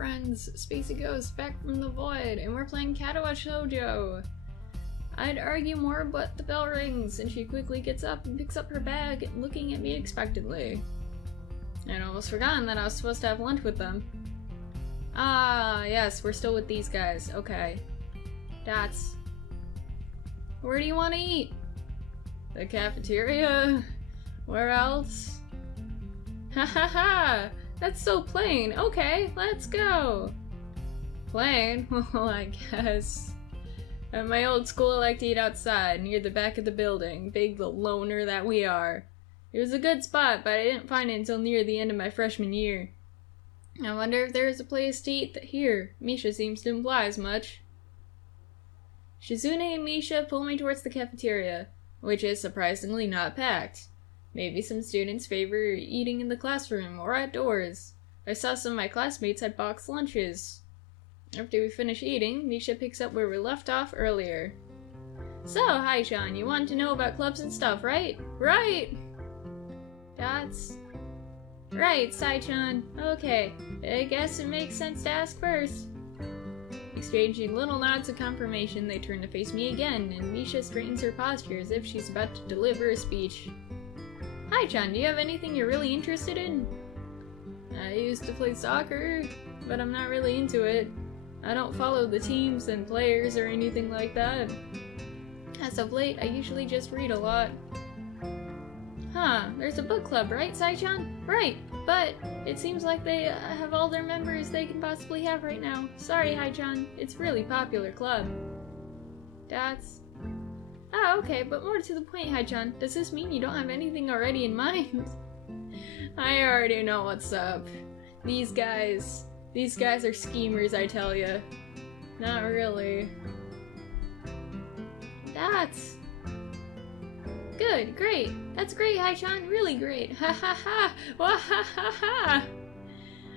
friends, Spacey Ghost back from the void, and we're playing Katawa Shoujo. I'd argue more, but the bell rings, and she quickly gets up and picks up her bag, looking at me expectantly. I'd almost forgotten that I was supposed to have lunch with them. Ah, yes, we're still with these guys. Okay. That's... Where do you want to eat? The cafeteria? Where else? Ha ha ha! That's so plain. Okay, let's go. Plain? Well, I guess. At my old school, I like to eat outside, near the back of the building. Big loner that we are. It was a good spot, but I didn't find it until near the end of my freshman year. I wonder if there is a place to eat here. Misha seems to imply as much. Shizune and Misha pull me towards the cafeteria, which is surprisingly not packed. Maybe some students favor eating in the classroom or outdoors. I saw some of my classmates had boxed lunches. After we finish eating, Misha picks up where we left off earlier. So, hi Sean, you want to know about clubs and stuff, right? Right! That's... Right, Sai-chan. Okay, I guess it makes sense to ask first. Exchanging little nods of confirmation, they turn to face me again, and Misha straightens her posture as if she's about to deliver a speech. Hi, Chan, do you have anything you're really interested in? I used to play soccer, but I'm not really into it. I don't follow the teams and players or anything like that. As of late, I usually just read a lot. Huh, there's a book club, right, Sai-chan? Right, but it seems like they have all their members they can possibly have right now. Sorry, Hai-chan, it's a really popular club. That's... Oh, okay, but more to the point, Hai-chan. Does this mean you don't have anything already in mind? I already know what's up. These guys are schemers, I tell ya. Not really. That's... Good, great. That's great, Hai-chan, really great. Ha ha ha! Wah ha ha ha!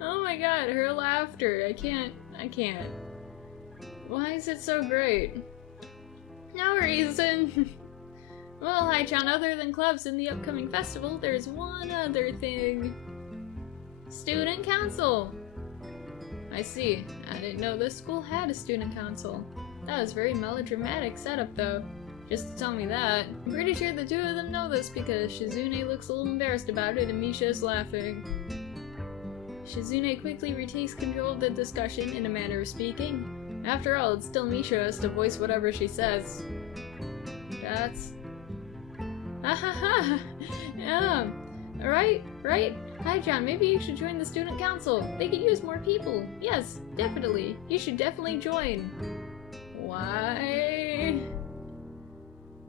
Oh my god, her laughter. I can't. Why is it so great? No reason. Well, Hai-chan, other than clubs in the upcoming festival, there's one other thing. Student council. I see. I didn't know this school had a student council. That was a very melodramatic setup, though. Just to tell me that. I'm pretty sure the two of them know this because Shizune looks a little embarrassed about it and Misha is laughing. Shizune quickly retakes control of the discussion in a manner of speaking. After all, it's still Misha as to voice whatever she says. That's... Ha ha ha! Yeah. Right? Hi John, maybe you should join the student council. They could use more people. Yes, definitely. You should definitely join. Why?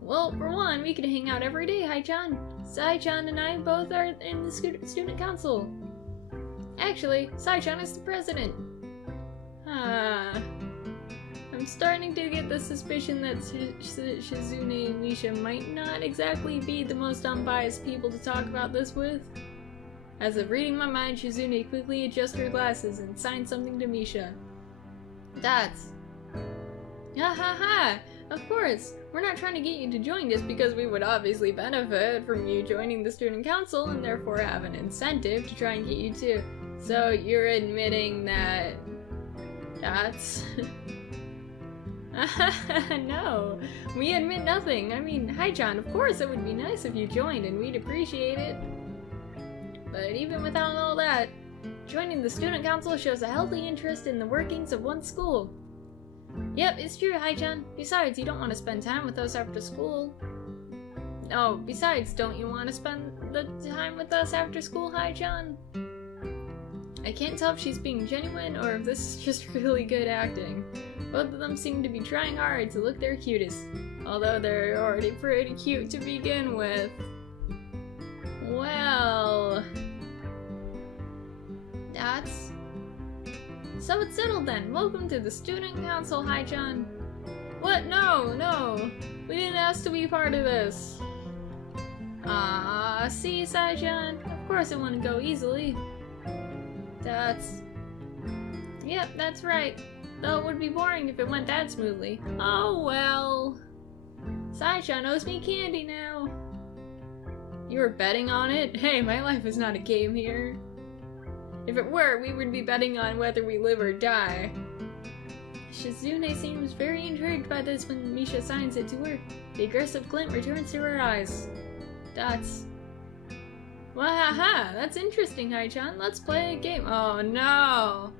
Well, for one, we could hang out every day, Hai-chan. Sai-chan and I both are in the student council. Actually, Sai-chan is the president. I'm starting to get the suspicion that Shizune and Misha might not exactly be the most unbiased people to talk about this with. As of reading my mind, Shizune quickly adjusts her glasses and signs something to Misha. That's... Ha ha ha! Of course! We're not trying to get you to join just because we would obviously benefit from you joining the student council and therefore have an incentive to try and get you to. So you're admitting that... That's... No, we admit nothing. I mean, hi John, of course it would be nice if you joined and we'd appreciate it. But even without all that, joining the student council shows a healthy interest in the workings of one's school. Yep, it's true, Hai-chan. Besides, you don't want to spend time with us after school. Oh, besides, don't you want to spend the time with us after school, Hai-chan? I can't tell if she's being genuine or if this is just really good acting. Both of them seem to be trying hard to look their cutest, although they're already pretty cute to begin with. Well... That's... So it's settled then. Welcome to the student council, Hai-chan. What? No. We didn't ask to be part of this. See, Sai-chan? Of course it wouldn't go easily. That's... Yep, that's right. Though it would be boring if it went that smoothly. Oh well. Sai-chan owes me candy now. You were betting on it? Hey, my life is not a game here. If it were, we would be betting on whether we live or die. Shizune seems very intrigued by this when Misha signs it to her. The aggressive glint returns to her eyes. Dots. Wahaha, that's interesting, Hai-chan. Let's play a game. Oh no!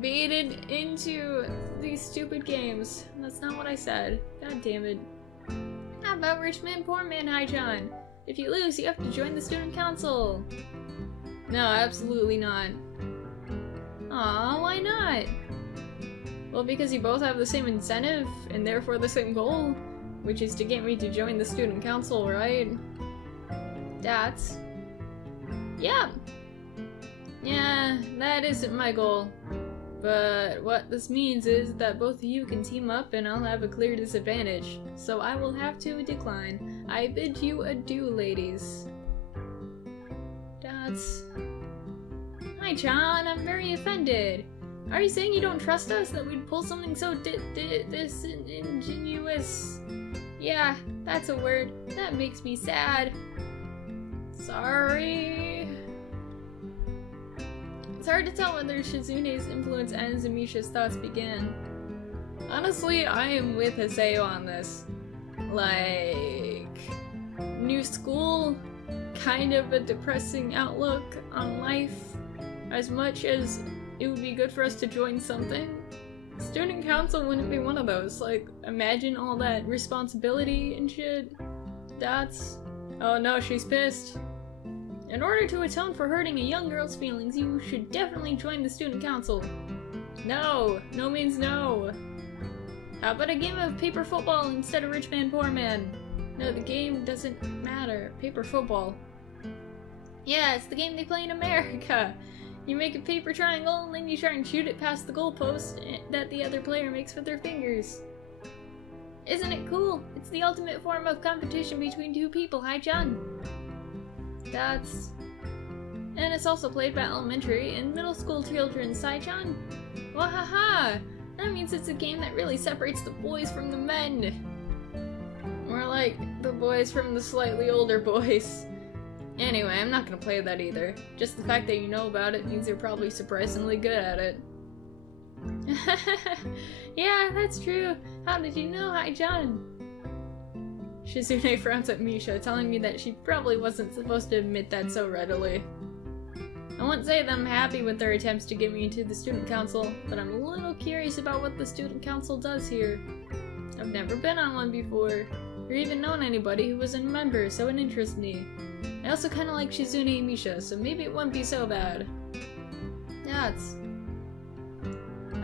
Baited into these stupid games. That's not what I said. God damn it. How about Rich Man, Poor Man, Hai-chan? If you lose, you have to join the student council. No, absolutely not. Aw, why not? Well, because you both have the same incentive, and therefore the same goal, which is to get me to join the student council, right? That's... yeah. Yeah, that isn't my goal. But what this means is that both of you can team up and I'll have a clear disadvantage. So I will have to decline. I bid you adieu, ladies. That's... Hai-chan, I'm very offended. Are you saying you don't trust us, that we'd pull something so disingenuous? Yeah, that's a word. That makes me sad. Sorry. It's hard to tell whether Shizune's influence ends and Misha's thoughts begin. Honestly, I am with Haseo on this. Like... new school, kind of a depressing outlook on life. As much as it would be good for us to join something, student council wouldn't be one of those. Like, imagine all that responsibility and shit. That's... oh no, she's pissed. In order to atone for hurting a young girl's feelings, you should definitely join the student council. No! No means no! How about a game of paper football instead of Rich Man, Poor Man? No, the game doesn't matter. Paper football. Yeah, it's the game they play in America! You make a paper triangle, and then you try and shoot it past the goalpost that the other player makes with their fingers. Isn't it cool? It's the ultimate form of competition between two people, Hai-chan. That's... and it's also played by elementary and middle school children, Sai-chan. Wahaha! That means it's a game that really separates the boys from the men. More like the boys from the slightly older boys. Anyway, I'm not gonna play that either. Just the fact that you know about it means you're probably surprisingly good at it. Yeah, that's true. How did you know, Hai-chan? Shizune frowns at Misha, telling me that she probably wasn't supposed to admit that so readily. I won't say that I'm happy with their attempts to get me into the student council, but I'm a little curious about what the student council does here. I've never been on one before, or even known anybody who was a member, so it interests me. I also kinda like Shizune and Misha, so maybe it wouldn't be so bad. Nuts.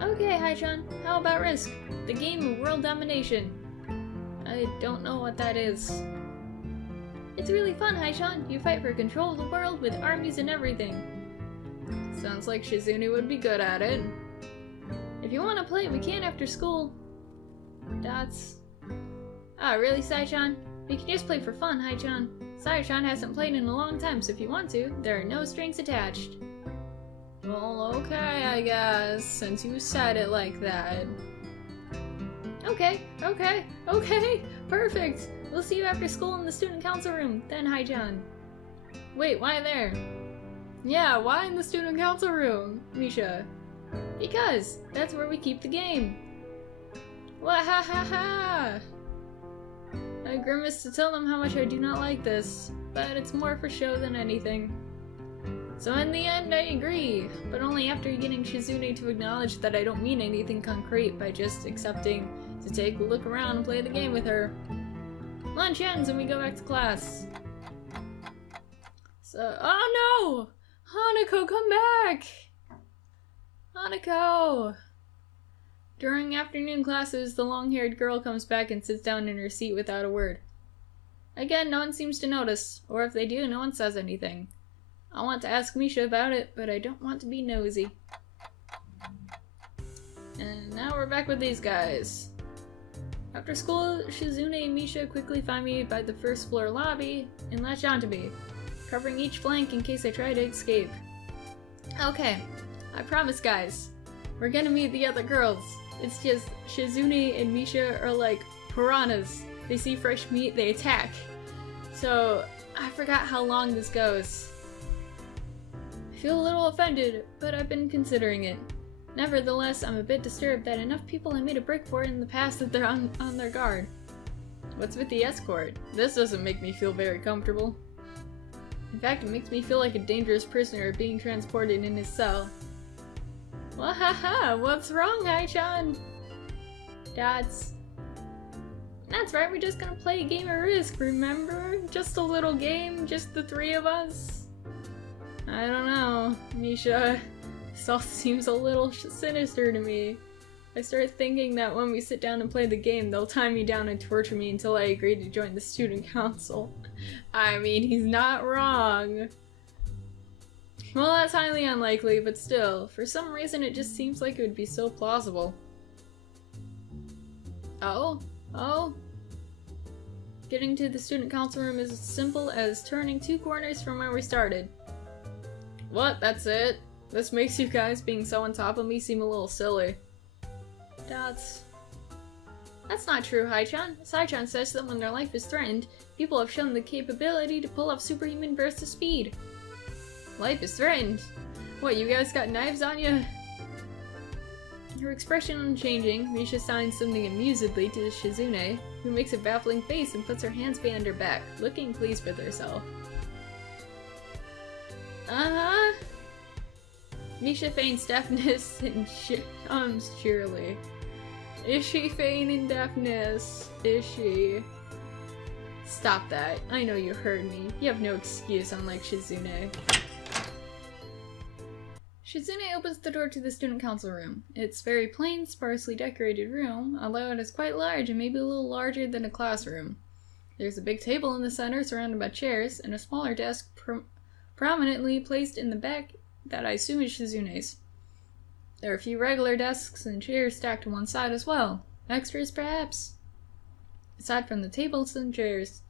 Okay, Hai-chan, how about Risk? The game of world domination. I don't know what that is. It's really fun, Hai-chan. You fight for control of the world with armies and everything. Sounds like Shizune would be good at it. If you want to play, we can after school. Dots. Ah, really, Sai-chan? We can just play for fun, Hai-chan. Sai-chan hasn't played in a long time, so if you want to, there are no strings attached. Well, okay, I guess, since you said it like that. Okay, perfect! We'll see you after school in the student council room, then Hai-chan. Wait, why there? Yeah, why in the student council room, Misha? Because that's where we keep the game. Wahahaha! I grimace to tell them how much I do not like this, but it's more for show than anything. So in the end, I agree, but only after getting Shizune to acknowledge that I don't mean anything concrete by just accepting to take a look around and play the game with her. Lunch ends and we go back to class. So, oh no! Hanako, come back! Hanako! During afternoon classes, the long-haired girl comes back and sits down in her seat without a word. Again, no one seems to notice, or if they do, no one says anything. I want to ask Misha about it, but I don't want to be nosy. And now we're back with these guys. After school, Shizune and Misha quickly find me by the first floor lobby and latch onto me, covering each flank in case I try to escape. Okay, I promise guys, we're gonna meet the other girls. It's just Shizune and Misha are like piranhas. They see fresh meat, they attack. So, I forgot how long this goes. feel a little offended, but I've been considering it. Nevertheless, I'm a bit disturbed that enough people I made a break for in the past that they're on their guard. What's with the escort? This doesn't make me feel very comfortable. In fact, it makes me feel like a dangerous prisoner being transported in his cell. Wahaha, what's wrong, Hai-chan? That's right, we're just gonna play a game of Risk, remember? Just a little game, just the three of us. I don't know, Misha. This all seems a little sinister to me. I start thinking that when we sit down and play the game, they'll tie me down and torture me until I agree to join the student council. I mean, he's not wrong. Well, that's highly unlikely, but still, for some reason it just seems like it would be so plausible. Oh? Getting to the student council room is as simple as turning 2 corners from where we started. What? That's it? This makes you guys being so on top of me seem a little silly. That's not true, Hai-chan. Sai-chan says that when their life is threatened, people have shown the capability to pull off superhuman bursts of speed. Life is threatened? What, you guys got knives on you? Her expression unchanging, Misha signs something amusedly to Shizune, who makes a baffling face and puts her hands behind her back, looking pleased with herself. Uh-huh. Misha feigns deafness and hums cheerily. Is she feigning deafness? Is she? Stop that. I know you heard me. You have no excuse, unlike Shizune. Shizune opens the door to the student council room. It's a very plain, sparsely decorated room, although it is quite large and maybe a little larger than a classroom. There's a big table in the center surrounded by chairs, and a smaller desk prominently placed in the back that I assume is Shizune's. There are a few regular desks and chairs stacked to one side as well. Extras, perhaps? Aside from the tables and chairs,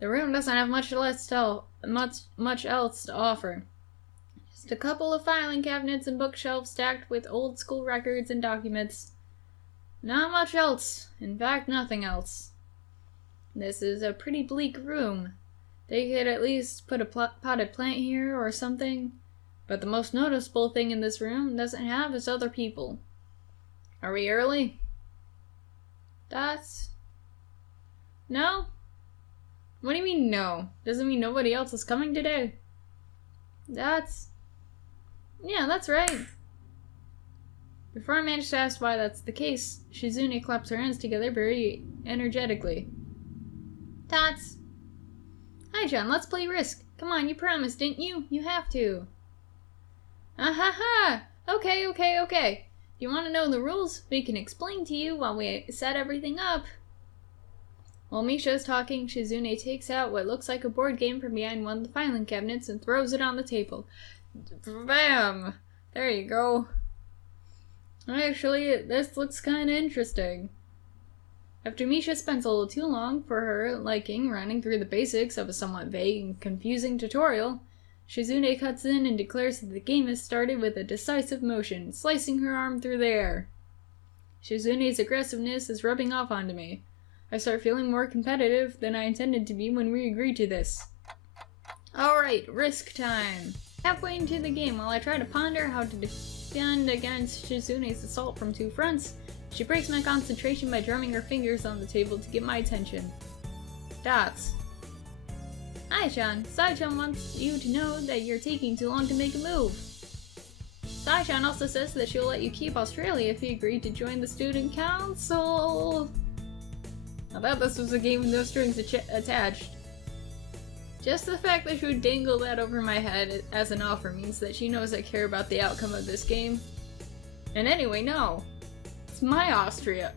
the room doesn't have much else to offer. Just a couple of filing cabinets and bookshelves stacked with old school records and documents. Not much else. In fact, nothing else. This is a pretty bleak room. They could at least put a potted plant here or something. But the most noticeable thing in this room doesn't have is other people. Are we early? No? What do you mean no? Doesn't mean nobody else is coming today? Yeah, that's right. Before I manage to ask why that's the case, Shizune claps her hands together very energetically. Hi, John, let's play Risk. Come on, you promised, didn't you? You have to. Ah-ha-ha! Okay. You want to know the rules? We can explain to you while we set everything up. While Misha's talking, Shizune takes out what looks like a board game from behind one of the filing cabinets and throws it on the table. Bam! There you go. Actually, this looks kinda interesting. After Misha spends a little too long for her liking running through the basics of a somewhat vague and confusing tutorial, Shizune cuts in and declares that the game has started with a decisive motion, slicing her arm through the air. Shizune's aggressiveness is rubbing off onto me. I start feeling more competitive than I intended to be when we agreed to this. Alright, Risk time! Halfway into the game, while I try to ponder how to defend against Shizune's assault from 2 fronts, she breaks my concentration by drumming her fingers on the table to get my attention. Sai-chan, Sai-chan wants you to know that you're taking too long to make a move. Sai-chan also says that she'll let you keep Australia if you agree to join the student council. I thought this was a game with no strings attached. Just the fact that she would dangle that over my head as an offer means that she knows I care about the outcome of this game. And anyway, no. It's my Australia.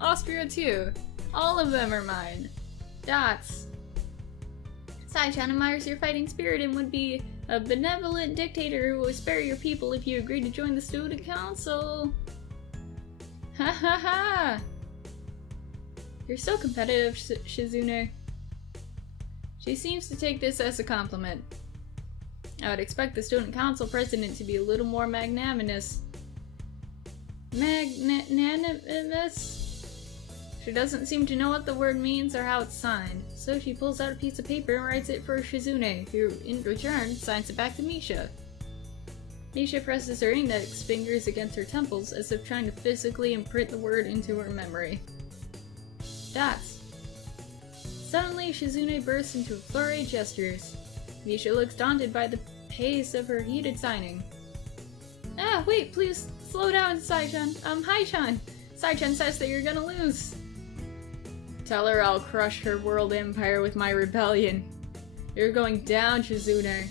Austria too. All of them are mine. Sai-chan admires your fighting spirit and would be a benevolent dictator who will spare your people if you agree to join the student council. Ha ha ha! You're so competitive, Shizune. She seems to take this as a compliment. I would expect the student council president to be a little more magnanimous. Magnanimous? She doesn't seem to know what the word means or how it's signed, so she pulls out a piece of paper and writes it for Shizune, who, in return, signs it back to Misha. Misha presses her index fingers against her temples as if trying to physically imprint the word into her memory. Dots. Suddenly, Shizune bursts into a flurry of gestures. Misha looks daunted by the pace of her heated signing. Ah, wait, please slow down, Sai-chan. Hai-chan. Sai-chan says that you're gonna lose. Tell her I'll crush her world empire with my rebellion. You're going down, Shizune.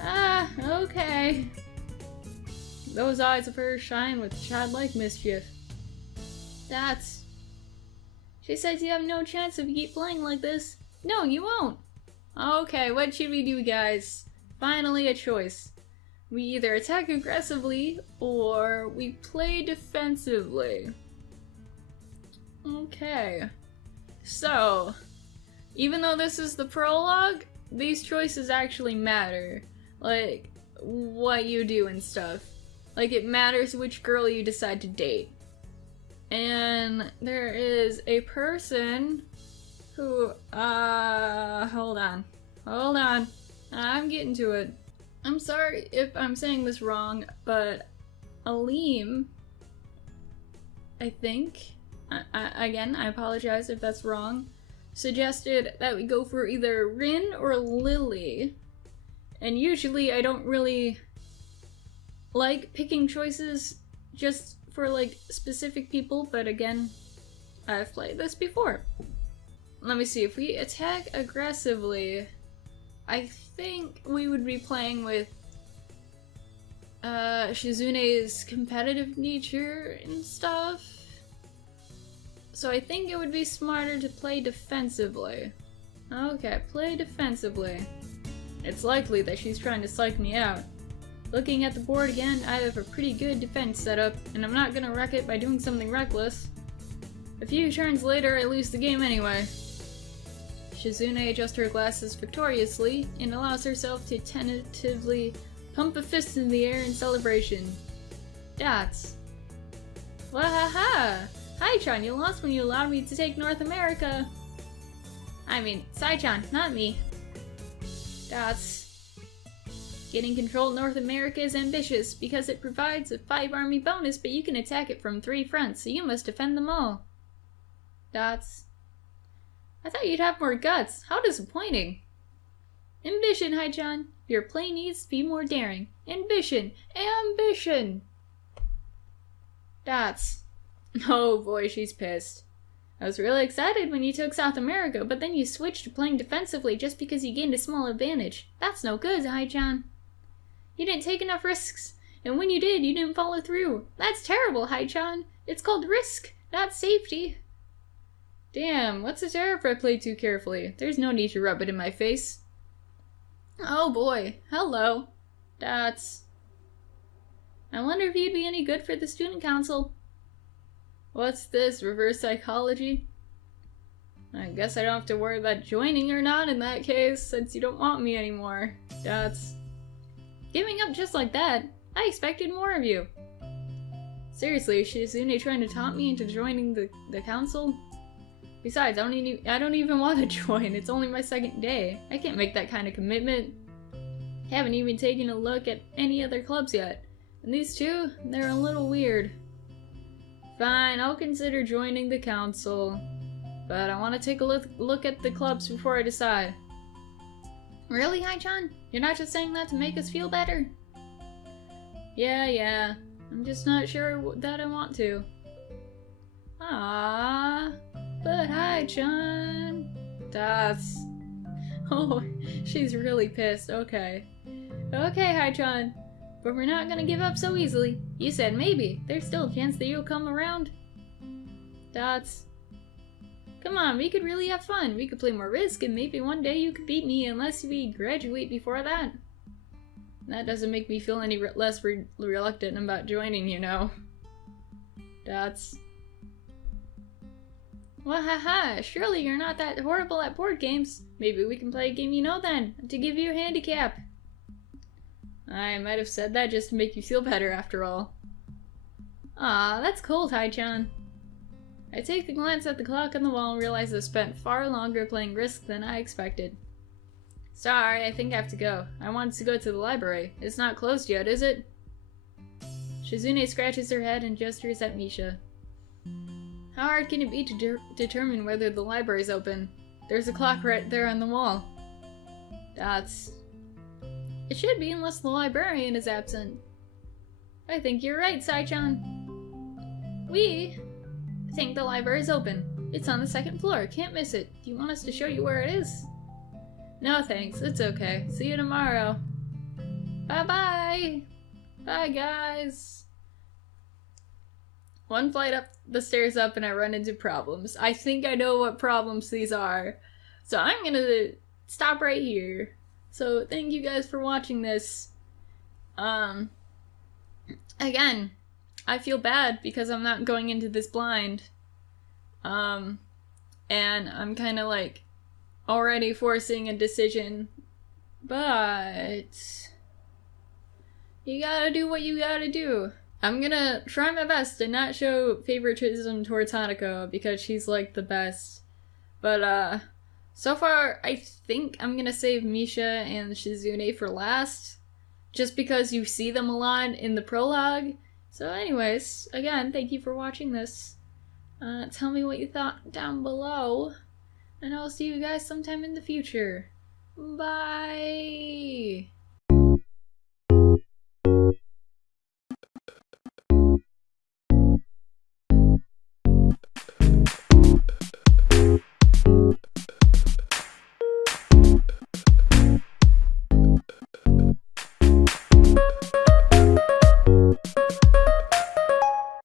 Ah, okay. Those eyes of hers shine with childlike mischief. That's... She says you have no chance if you keep playing like this. No, you won't. Okay, what should we do, guys? Finally a choice. We either attack aggressively, or we play defensively. Okay. So, even though this is the prologue, these choices actually matter. Like, what you do and stuff. Like, it matters which girl you decide to date. And there is a person who, hold on. I'm getting to it. I'm sorry if I'm saying this wrong, but Aleem, I think, again, I apologize if that's wrong, suggested that we go for either Rin or Lily. And usually I don't really like picking choices just for like specific people, but again, I've played this before. Let me see, if we attack aggressively, I think we would be playing with Shizune's competitive nature and stuff. So I think it would be smarter to play defensively. Okay, play defensively. It's likely that she's trying to psych me out. Looking at the board again, I have a pretty good defense setup, and I'm not gonna wreck it by doing something reckless. A few turns later, I lose the game anyway. Shizune adjusts her glasses victoriously and allows herself to tentatively pump a fist in the air in celebration. Dots. Wahaha! Hai-chan, you lost when you allowed me to take North America. I mean, Sai-chan, not me. Dots. Getting control of North America is ambitious because it provides a 5-army bonus, but you can attack it from 3 fronts, so you must defend them all. Dots. I thought you'd have more guts. How disappointing. Ambition, Hai-chan. Your play needs to be more daring. Ambition. Ambition. Dots. Oh boy, she's pissed. I was really excited when you took South America, but then you switched to playing defensively just because you gained a small advantage. That's no good, Hai-chan. You didn't take enough risks, and when you did, you didn't follow through. That's terrible, Hai-chan. It's called risk, not safety. Damn, what's the terror if I play too carefully? There's no need to rub it in my face. Oh boy, hello. Dots. I wonder if you'd be any good for the student council. What's this, reverse psychology? I guess I don't have to worry about joining or not in that case, since you don't want me anymore. Dots. Giving up just like that? I expected more of you. Seriously, is Shizune trying to taunt me into joining the council? Besides, I don't even want to join. It's only my 2nd day. I can't make that kind of commitment. Haven't even taken a look at any other clubs yet. And these two, they're a little weird. Fine, I'll consider joining the council. But I want to take a look at the clubs before I decide. Really, Hai-chan? You're not just saying that to make us feel better? Yeah. I'm just not sure that I want to. Ah, but Hai-chan. Dots. Oh, she's really pissed. Okay, Hai-chan. But we're not gonna give up so easily. You said maybe. There's still a chance that you'll come around. Dots. Come on, we could really have fun. We could play more Risk, and maybe one day you could beat me unless we graduate before that. That doesn't make me feel any less reluctant about joining, you know. Dots. Wahaha, surely you're not that horrible at board games. Maybe we can play a game you know then, to give you a handicap. I might have said that just to make you feel better after all. Aw, that's cold, Hai-chan. I take a glance at the clock on the wall and realize I spent far longer playing Risk than I expected. Sorry, I think I have to go. I wanted to go to the library. It's not closed yet, is it? Shizune scratches her head and gestures at Misha. How hard can it be to determine whether the library's open? There's a clock right there on the wall. It should be unless the librarian is absent. I think you're right, Sai-chan. We think the library's open. It's on the second floor. Can't miss it. Do you want us to show you where it is? No thanks, it's okay. See you tomorrow. Bye-bye! Bye, guys! One flight up the stairs up and I run into problems. I think I know what problems these are. So I'm gonna stop right here. So thank you guys for watching this. Again, I feel bad because I'm not going into this blind. And I'm kind of like already forcing a decision, but you gotta do what you gotta do. I'm gonna try my best to not show favoritism towards Hanako because she's like the best. But so far I think I'm gonna save Misha and Shizune for last, just because you see them a lot in the prologue. So anyways, again, thank you for watching this. Tell me what you thought down below, and I'll see you guys sometime in the future. Bye!